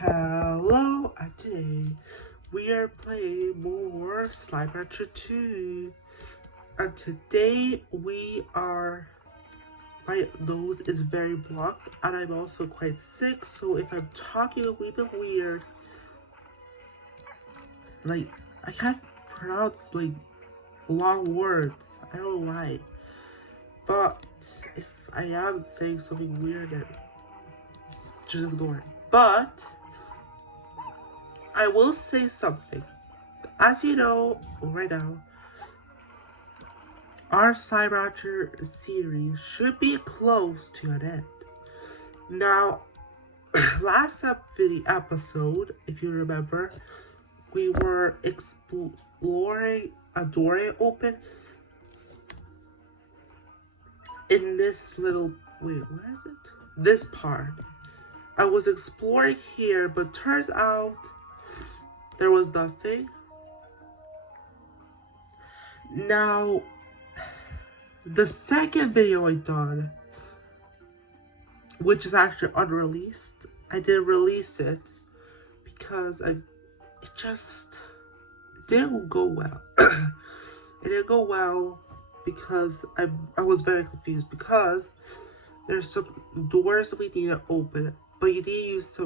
Hello, and today we are playing more Slime Rancher 2. And today my nose is very blocked and I'm also quite sick, so if I'm talking a wee bit weird, like, I can't pronounce, like, long words. I don't know why. But if I am saying something weird, then just ignore it. But I will say something. As you know, right now, our Slime Rancher series should be close to an end. Now, last episode, if you remember, we were exploring a door open in this little, wait, where is it? This part. I was exploring here, but turns out there was nothing. Now, the second video I done, which is actually unreleased, I didn't release it because it just didn't go well. It didn't go well because I was very confused because there's some doors we need to open, but you need to use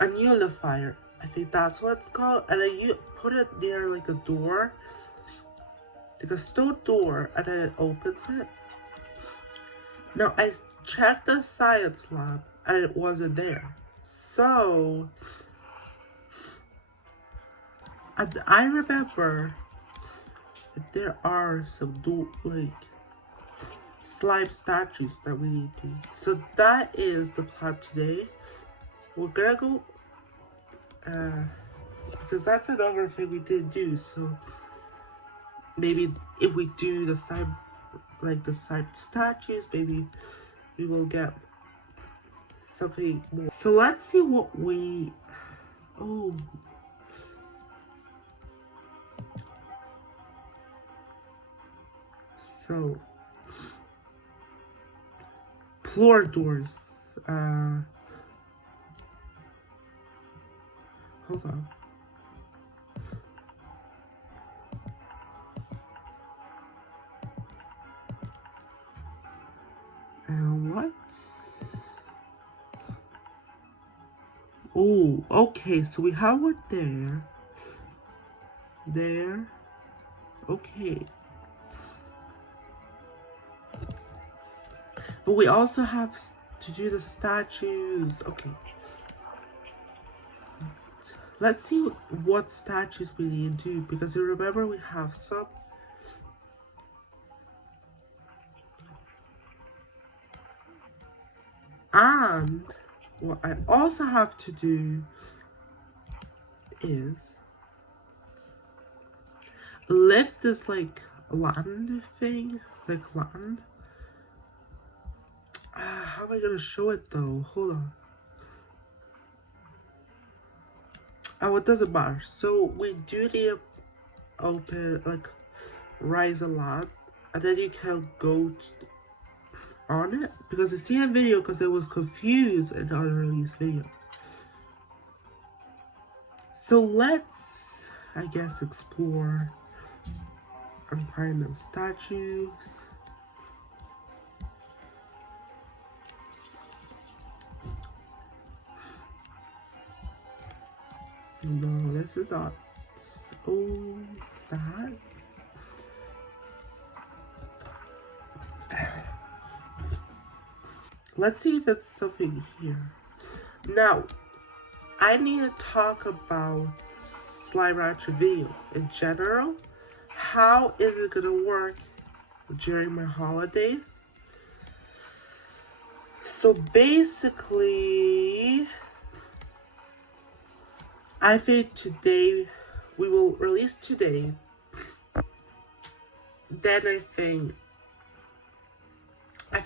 a nullifier. I think that's what it's called, and then you put it near like a door, like a stone door, and then it opens it. Now I checked the science lab and it wasn't there. So, and I remember that there are some slime statues that we need to do. So that is the plan today. We're gonna go, because that's another thing we didn't do. So maybe if we do the slime, like the slime statues, maybe we will get something more. So let's see what we, so floor doors, hold on. What? Oh, okay, so we have one there. There. Okay. But we also have to do the statues. Okay. Let's see what statues we need to do, because you remember we have some. And what I also have to do is lift this like land thing, like land. How am I gonna show it though? Hold on. Oh, it doesn't matter. So we do need to open, like, rise a lot, and then you can go on it, because I see a video because I was confused in the unreleased video. So let's, I guess, explore and find those statues. No, this is not. Oh, that. Let's see if it's something here. Now, I need to talk about Slime Rancher videos in general. How is it gonna work during my holidays? So basically, I think today, we will release today. Then I think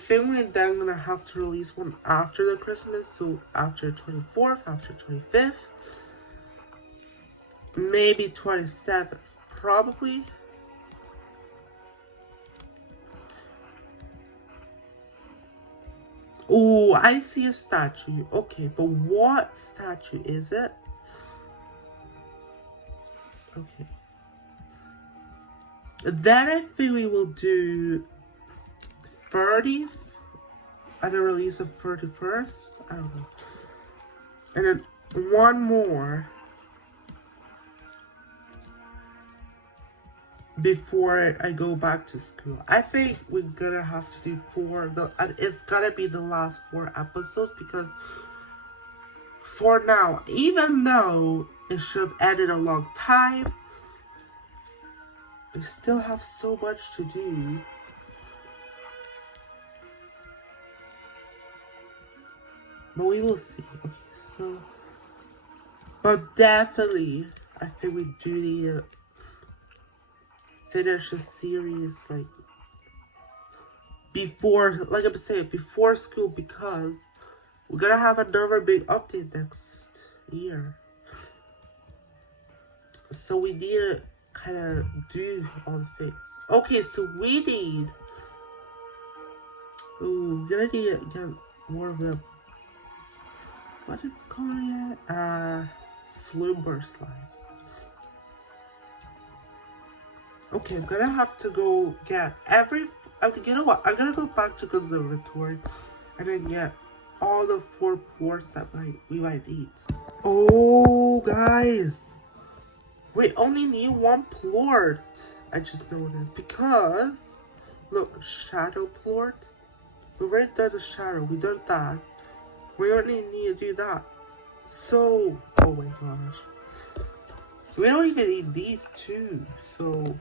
we're then gonna have to release one after the Christmas, so after 24th, after 25th, maybe 27th, probably. Oh, I see a statue. Okay, but what statue is it? Okay. Then I think we will do 30th at the release of 31st. I don't know. And then one more before I go back to school. I think we're gonna have to do it's gotta be the last 4 episodes, because for now, even though it should have ended a long time, we still have so much to do. But we will see. Okay, so, but definitely, I think we do need to finish the series like before, like I'm saying, before school, because we're gonna have another big update next year. So we need to kind of do all the things. Okay, so we need. Ooh, we're gonna need to get more of the. What it's calling it? Slumber slime. Okay, I'm gonna have to go get okay, you know what? I'm gonna go back to conservatory and then get all the 4 plorts that we might need. Oh, guys, we only need 1 plort. I just noticed, because look, shadow plort. We already done the shadow. We done that. We only need to do that. So, oh my gosh, we don't even need these 2. So,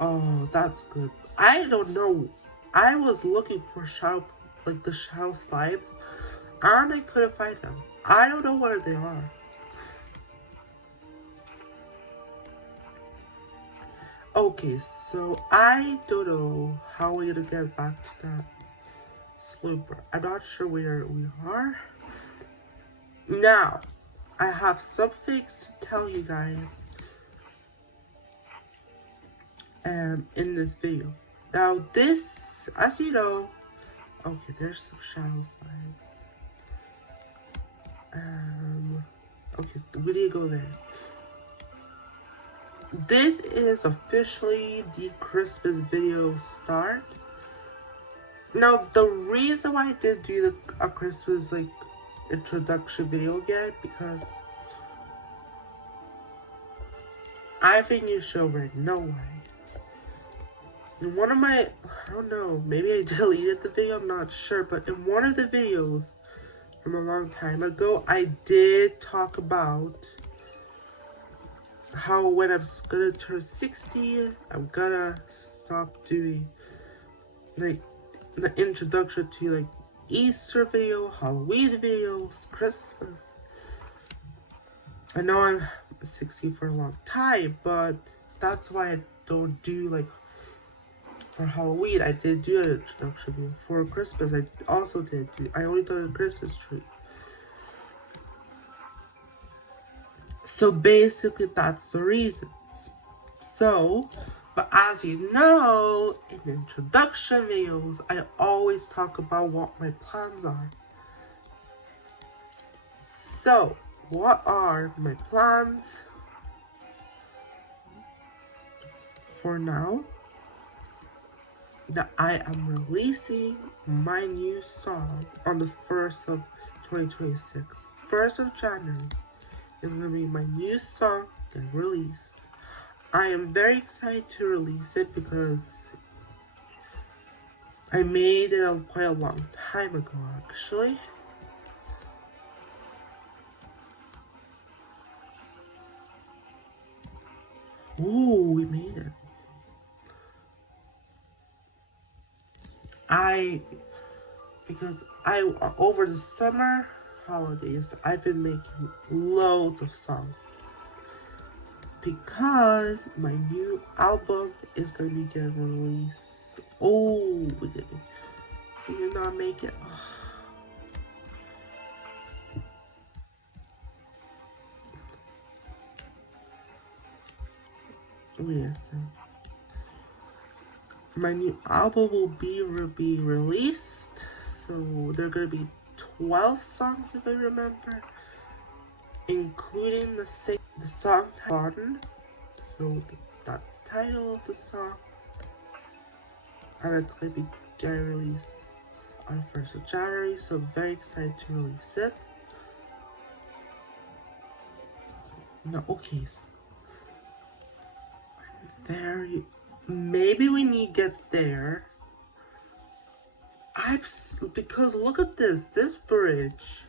oh, that's good. I don't know. I was looking for shadow, like the shadow slimes, and I couldn't find them. I don't know where they are. Okay, so I don't know how we're gonna get back to that slumber. I'm not sure where we are. Now, I have some things to tell you guys in this video. Now this, as you know, okay, there's some shadow slimes. Okay, we need to go there. This is officially the Christmas video start. Now, the reason why I didn't do a Christmas like introduction video again, because I think you should already know why. In one of my, I don't know, maybe I deleted the video, I'm not sure, but in one of the videos from a long time ago, I did talk about how when I'm gonna turn 60, I'm gonna stop doing like the introduction to like Easter video, Halloween videos, Christmas. I know I'm 60 for a long time, but that's why I don't do like for Halloween. I did do an introduction video. For Christmas, I also did do. I only did a Christmas tree. So basically, that's the reason. So, but as you know, in the introduction videos, I always talk about what my plans are. So, what are my plans for now? That I am releasing my new song on the 1st of 2026. 1st of January is going to be my new song that released. I am very excited to release it because I made it quite a long time ago, actually. Ooh, we made it. Because over the summer holidays, I've been making loads of songs. Because my new album is going to be getting released. Oh, we did not make it. Wait a second. My new album will be released So there are gonna be 12 songs if I remember, including the song Garden. So that's the title of the song, and it's gonna be getting released on 1st of January. So I'm very excited to release it. No, okay. Maybe we need to get there. Because look at this bridge.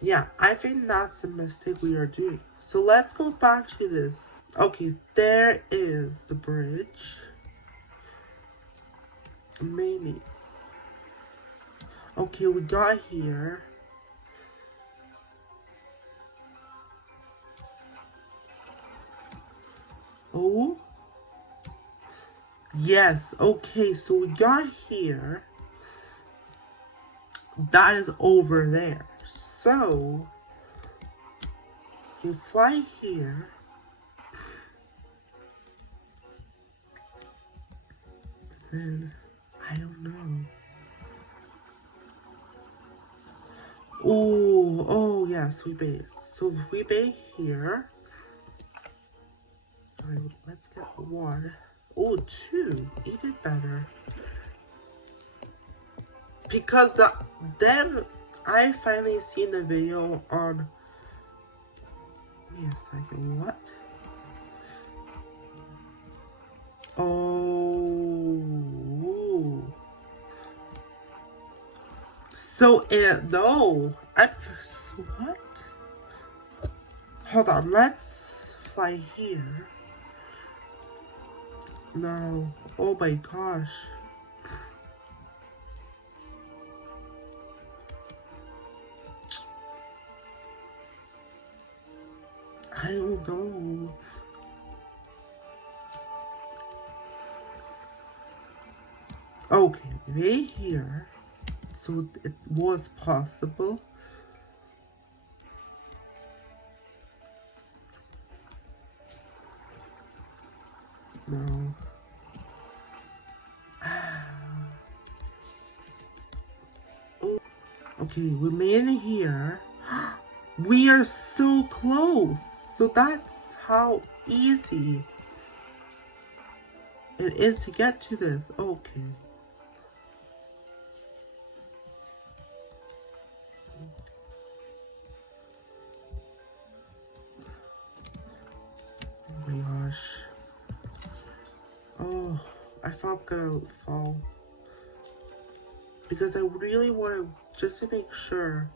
Yeah, I think that's a mistake we are doing. So let's go back to this. Okay, there is the bridge. Maybe. Okay, we got here. Oh. Yes, okay, so we got here. That is over there. So, you fly here. Then, I don't know. Oh yes, we bathe. So we bathe here. Alright, let's get one. Oh, two, even better. Because then I finally seen the video on. Wait a second, what? Oh. So no, what? Hold on, let's fly here. No, oh my gosh. I don't know. Okay, right here. So it was possible. No. Oh. Okay, we made it here. We are so close. So that's how easy it is to get to this. Okay. Oh my gosh. Oh, I thought I'm gonna fall. Because I really want to, just to make sure.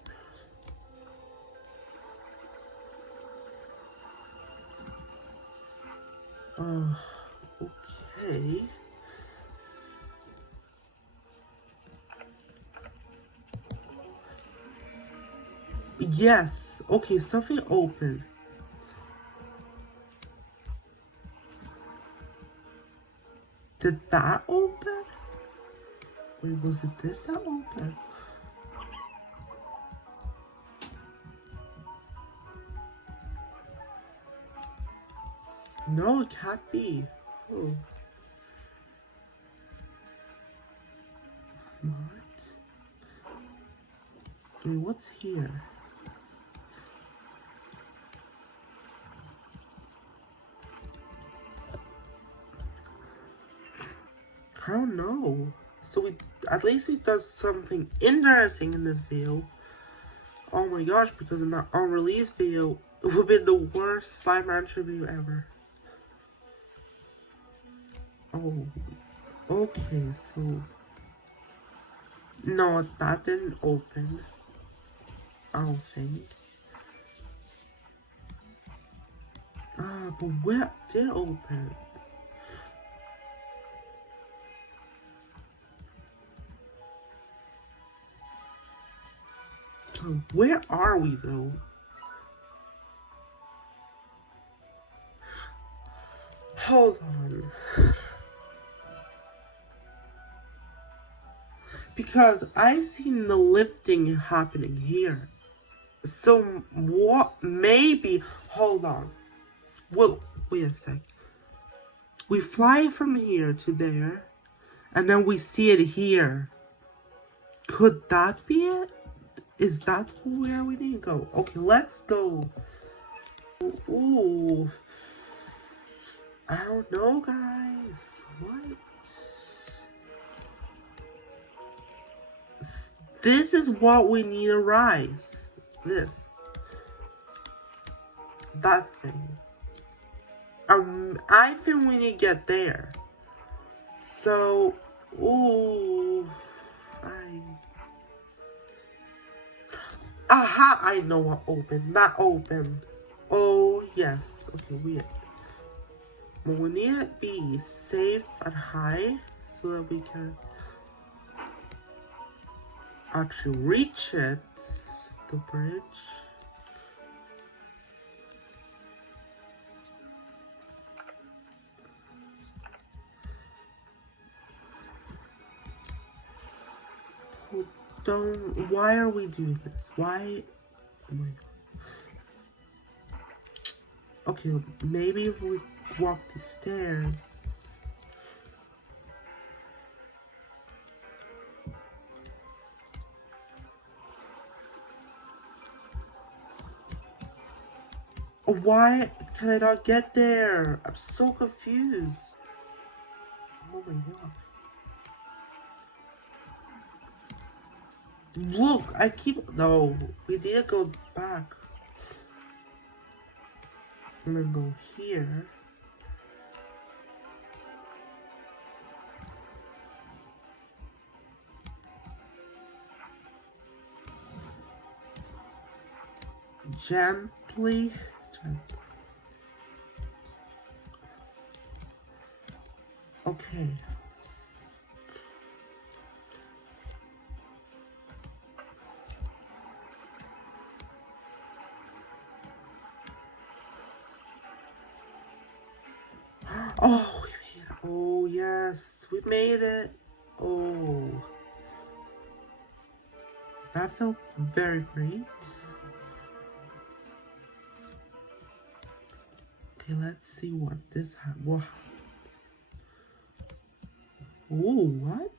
Okay. Yes. Okay, something open. Did that open? Wait, was it this that opened? No, it can't be. Oh. What? Wait, what's here? I don't know. So at least it does something interesting in this video. Oh my gosh, because in that unreleased video, it would have been the worst Slime Rancher video ever. Oh, okay, so... No, that didn't open. I don't think. But where did it open? Where are we though? Hold on. Because I seen the lifting happening here. So what? Maybe. Hold on. Whoa, wait a sec. We fly from here to there, and then we see it here. Could that be it? Is that where we need to go? Okay, let's go. Ooh. I don't know, guys. What? This is what we need to rise. This. That thing. I think we need to get there. So, ooh. Aha! I know what opened. That opened. Oh, yes. Okay, weird. But we need to be safe and high so that we can actually reach it. The bridge. Why are we doing this? Why? Oh my God. Okay, maybe if we walk the stairs. Why can I not get there? I'm so confused. Oh my God. Look, I keep... No, we need to go back. I'm gonna go here. Gently. Okay. Oh, oh yes, we made it. Oh, that felt very great. Okay, let's see what this what. Oh, what?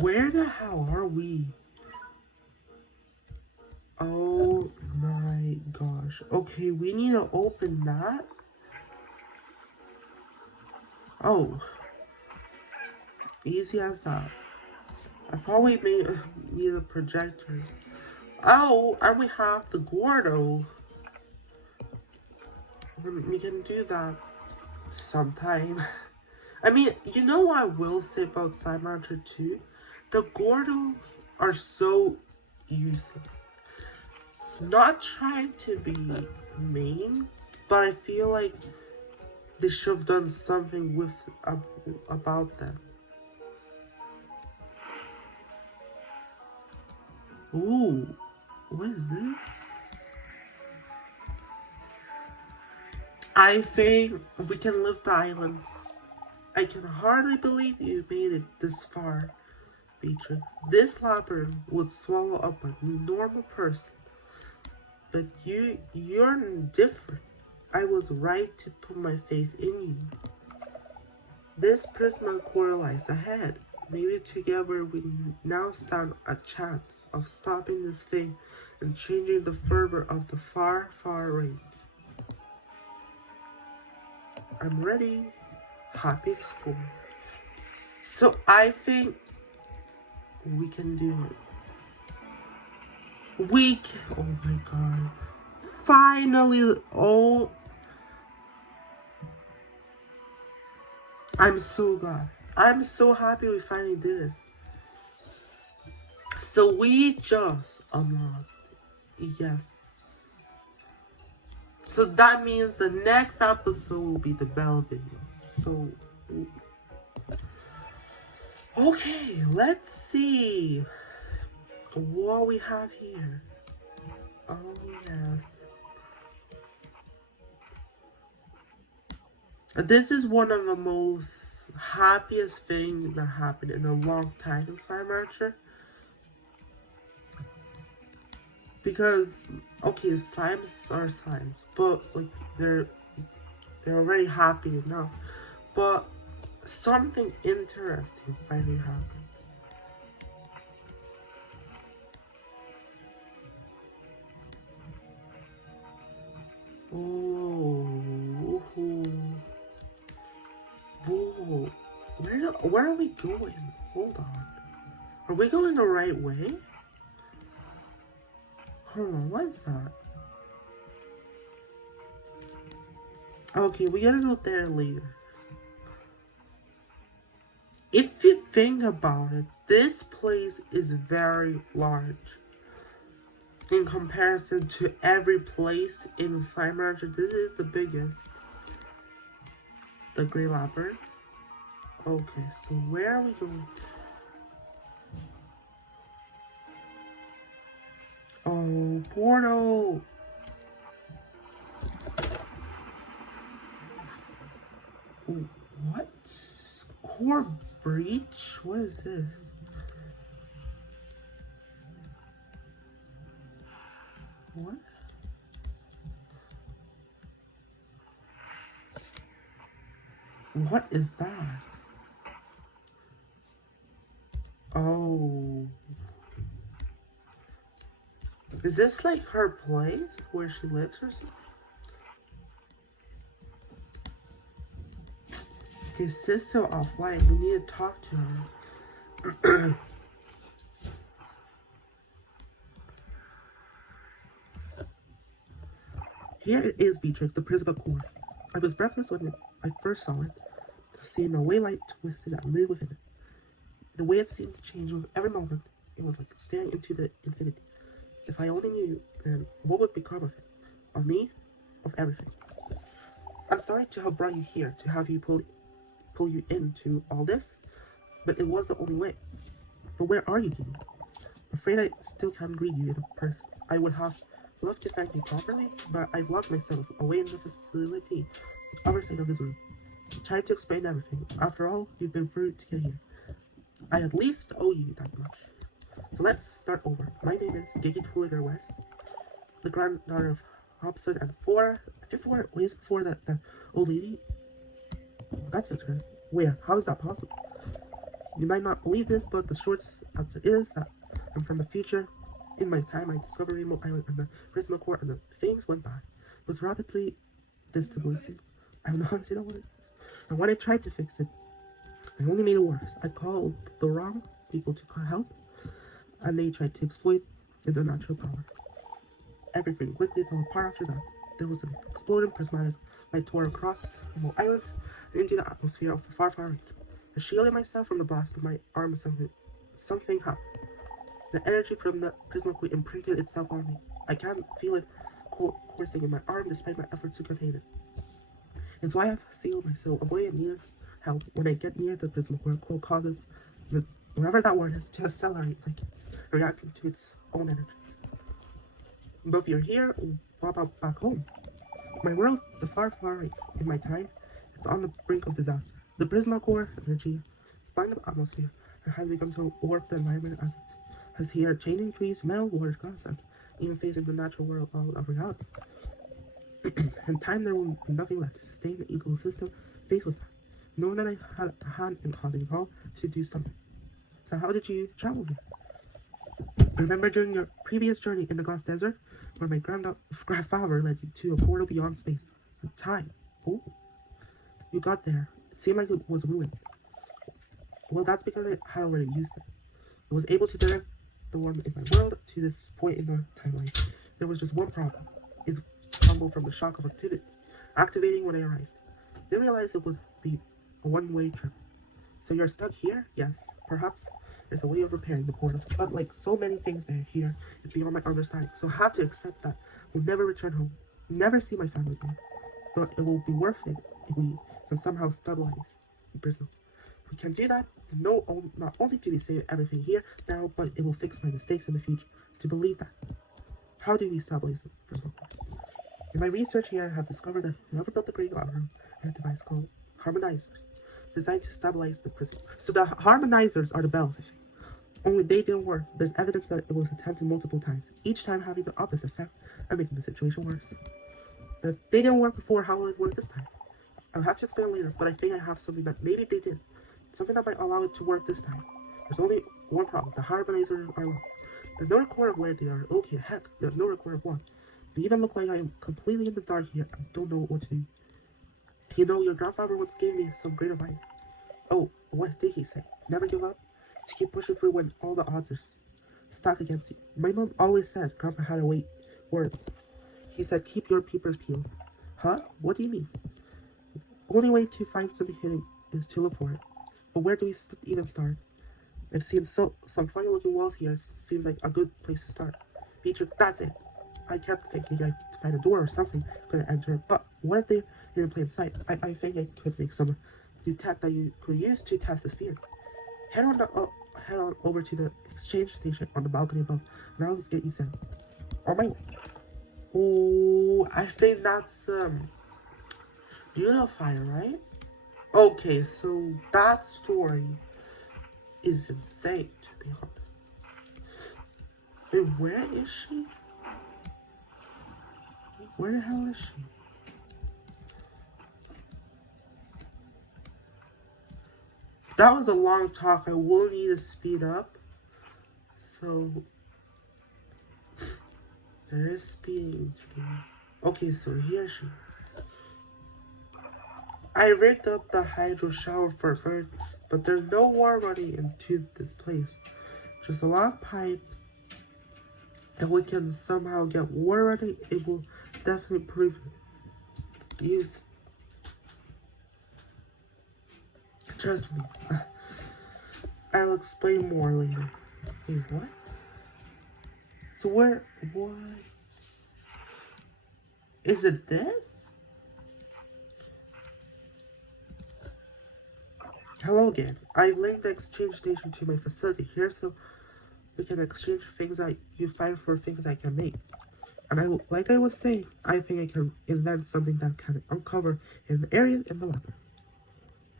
Where the hell are we? Oh my gosh. Okay, we need to open that. Oh. Easy as that. I thought we need a projector. Oh, and we have the Gordo. We can do that sometime. I mean, you know what I will say about Slime Rancher 2? The Gordos are so useless. Not trying to be mean, but I feel like they should have done something with about them. Ooh, what is this? I think we can lift the island. I can hardly believe you made it this far, Beatrix. This labyrinth would swallow up a normal person. But you're different. I was right to put my faith in you. This prisma core lies ahead. Maybe together we now stand a chance of stopping this thing and changing the fervor of the far, far range. I'm ready. Happy explore. So I think we can do it. Oh my God. Finally, oh. I'm so glad. I'm so happy we finally did it. So we just unlocked. Yes. So that means the next episode will be the bell video. So, okay, let's see what we have here. Oh, yes. This is one of the most happiest things that happened in a long time in Slime Rancher. Because, okay, slimes are slimes, but like they're already happy enough. But something interesting finally happened. Oh, whoa. Where are we going? Hold on. Are we going the right way? Hold on, what is that? Okay, we gotta go there later. If you think about it, this place is very large. In comparison to every place in Slime Rancher, this is the biggest. The Green Labyrinth. Okay, so where are we going? Oh, portal! What? Core breach? What is this? What? What is that? Oh. Is this like her place where she lives or something? Okay, sis still offline. We need to talk to her. Here it is, Beatrix, the Prisma Core. I was breathless when I first saw it, seeing the way light twisted and moved within it. The way it seemed to change with every moment, it was like staring into the infinity. If I only knew, then what would become of it? Of me? Of everything. I'm sorry to have brought you here, to have you pull you into all this, but it was the only way. But where are you, Dean? Afraid I still can't greet you in person. I would have loved to thank you properly, but I've locked myself away in the facility, other side of this room, trying to explain everything. After all, you've been through to get here. I at least owe you that much. So let's start over. My name is Gigi Twilliger West, the granddaughter of Hobson and before that old lady. That's interesting. Wait, how is that possible? You might not believe this, but the short answer is that I'm from the future. In my time, I discovered Rainbow Island and the Prisma Core, and the things went by. It was rapidly destabilizing. I don't honestly know what it is. And when I tried to fix it, I only made it worse. I called the wrong people to help, and they tried to exploit the natural power. Everything quickly fell apart after that. There was an exploding prismatic light tore across Rainbow Island and into the atmosphere of the far reach. I shielded myself from the blast with my arm assembly. Something happened. The energy from the Prisma Core imprinted itself on me. I can't feel it coursing in my arm despite my efforts to contain it. It's why I've sealed myself away and needed help. When I get near the Prisma Core, causes whatever that word is to accelerate like it's reacting to its own energies. But if you're here, what about back home? My world, the far right in my time, it's on the brink of disaster. The Prisma Core energy find the atmosphere and has begun to warp the environment as it has here, changing trees, metal, water, glass, and even facing the natural world of reality. In time, there will be nothing left to sustain the ecosystem faced with that. Knowing that I had a hand in causing it all to do something. So how did you travel here? Remember during your previous journey in the Glass Desert, where my grandfather led you to a portal beyond space and time? Oh, you got there. It seemed like it was ruined. Well, that's because I had already used it. I was able to direct the one in my world to this point in the timeline. There was just one problem. It crumbled from the shock of activating when I arrived. Didn't realize it would be a one-way trip. So you're stuck here? Yes. Perhaps there's a way of repairing the portal. But like so many things that are here, it's beyond my understanding. So I have to accept that we'll never return home. Never see my family again. But it will be worth it if we can somehow stabilize the prison. If we can do that, then not only do we save everything here now, but it will fix my mistakes in the future. To believe that. How do we stabilize the prison? In my research here, I have discovered that whoever built the Green Labyrinth had a device called harmonizers, designed to stabilize the prism. So the harmonizers are the bells, I think. Only they didn't work. There's evidence that it was attempted multiple times, each time having the opposite effect and making the situation worse. If they didn't work before, how will it work this time? I'll have to explain later, but I think I have something that maybe they did. Something that might allow it to work this time. There's only one problem. The harmonizers are lost. There's no record of where they are located. Heck, there's no record of one. They even look like I'm completely in the dark here. I don't know what to do. You know, your grandfather once gave me some great advice. Oh, what did he say? Never give up? To keep pushing through when all the odds are stacked against you. My mom always said Grandpa had to wait words. He said, keep your peepers peeled. Huh? What do you mean? Only way to find something hidden is to look for it. But where do we even start? I've seen some funny looking walls here. Seems like a good place to start. Beatrice, that's it. I kept thinking I'd find a door or something could enter, but what if they're in plain sight? I think I could make some new tech that you could use to test this fear. Head on over to the exchange station on the balcony above, and I'll get you sent. On my way. Oh, I think that's Unifier, right? Okay, so that story is insane, to be honest. And where is she? Where the hell is she? That was a long talk. I will need to speed up. So there is speeding. Okay, so here she is. I rigged up the hydro shower for birds, but there's no water running into this place. Just a lot of pipes. If we can somehow get water running, it will definitely prove use. Trust me. I'll explain more later. Wait, what? So what? Is it this? Hello again. I've linked the exchange station to my facility here so we can exchange things that you find for things I can make. And like I was saying, I think I can invent something that can uncover hidden areas in the lab.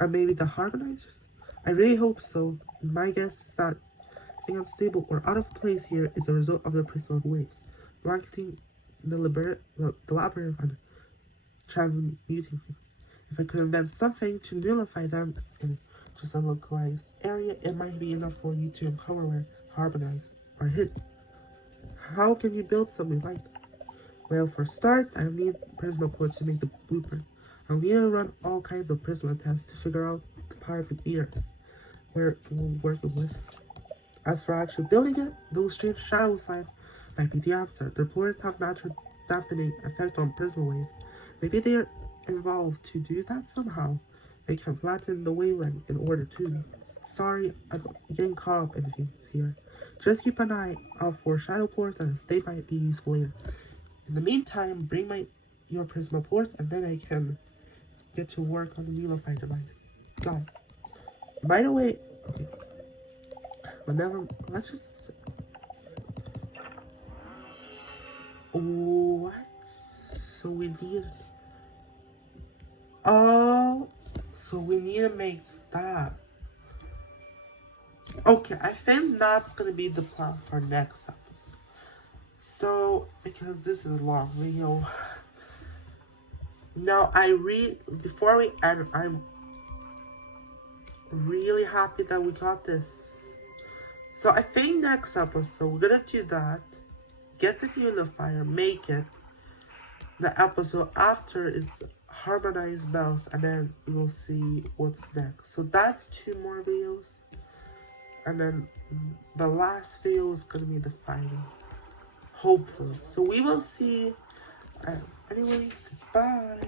And maybe the harmonizers? I really hope so. My guess is that being unstable or out of place here is a result of the prismatic waves, blanketing the labyrinth and transmuting things. If I could invent something to nullify them in just a localized area, it might be enough for you to uncover where harmonizers are hidden. How can you build something like that? Well, for starts, I'll need Prisma ports to make the blueprint. I'll need to run all kinds of Prisma tests to figure out the power of the meter we're working with. As for actually building it, those strange shadow signs might be the answer. The ports have natural dampening effect on Prisma waves. Maybe they're involved to do that somehow. They can flatten the wavelength in order to. Sorry, I'm getting caught up in things here. Just keep an eye out for shadow ports as they might be useful later. In the meantime, bring your Prisma ports and then I can get to work on the Unify device. Got it. By the way, okay. Let's just... What? So we need... Oh, so we need to make that. Okay, I think that's gonna be the plan for next episode. So, because this is a long video. Now, before we end, I'm really happy that we got this. So, I think next episode, we're gonna do that. Get the unifier, make it. The episode after is harmonized bells, and then we'll see what's next. So, that's 2 more videos. And then the last video is gonna be the final. Hopefully. So we will see. Anyways, bye.